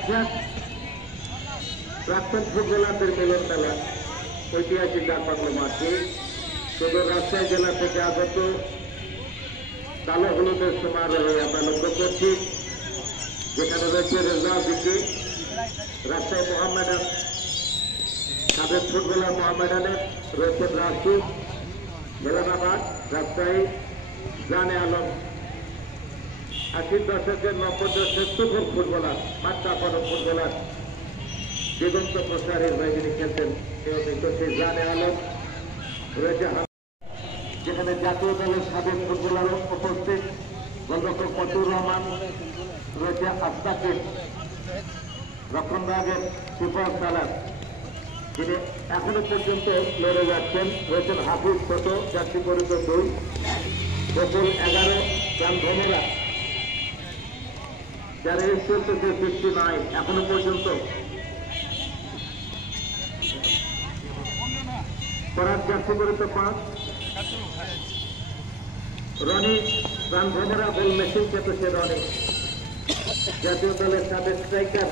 রাজ্জাক প্রাক্তন ফুটবলারদের মিলন মেলা ঐতিহাসিক ডাকবাংলো মাঠে সদর রাজশাহী জেলা থেকে আগত কালো হলুদের সমারোহে আমরা লক্ষ্য করছি, যেখানে রয়েছে রেজাউল দিকে রাজশাহী মোহামেডান সাবেক ফুটবলার মোহামেডানের রয়েছেন রাসুল মেলানাবাদ রাজশাহী জানে আলম 80 দশকের 90 দশকের তুফর ফুটবলার মাত্রাপন্ন ফুটবলার দিগন্ত প্রসারের হয়ে যিনি খেলতেন সেই জানে আলম রয়েছে, যেখানে জাতীয় দলের সাবেক ফুটবলারও উপস্থিত গোলরক্ষক মতিউর রহমান রয়েছে, আস্তাকে রক্ষণ বিভাগের সুপার সালার যিনি এখনো পর্যন্ত লড়ে যাচ্ছেন রয়েছেন হাফিজ ছোট জার্সি পরিত 2 গোকুল 11 প্রাণ ভোমরা যারা এই চলতেছে 59 এখনো পর্যন্ত পরাগ জার্সি পরিত 5 রনি প্রাণ ভোমরা বল মেশিন খেতে সে রনি জাতীয় দলের সাবেক স্ট্রাইকার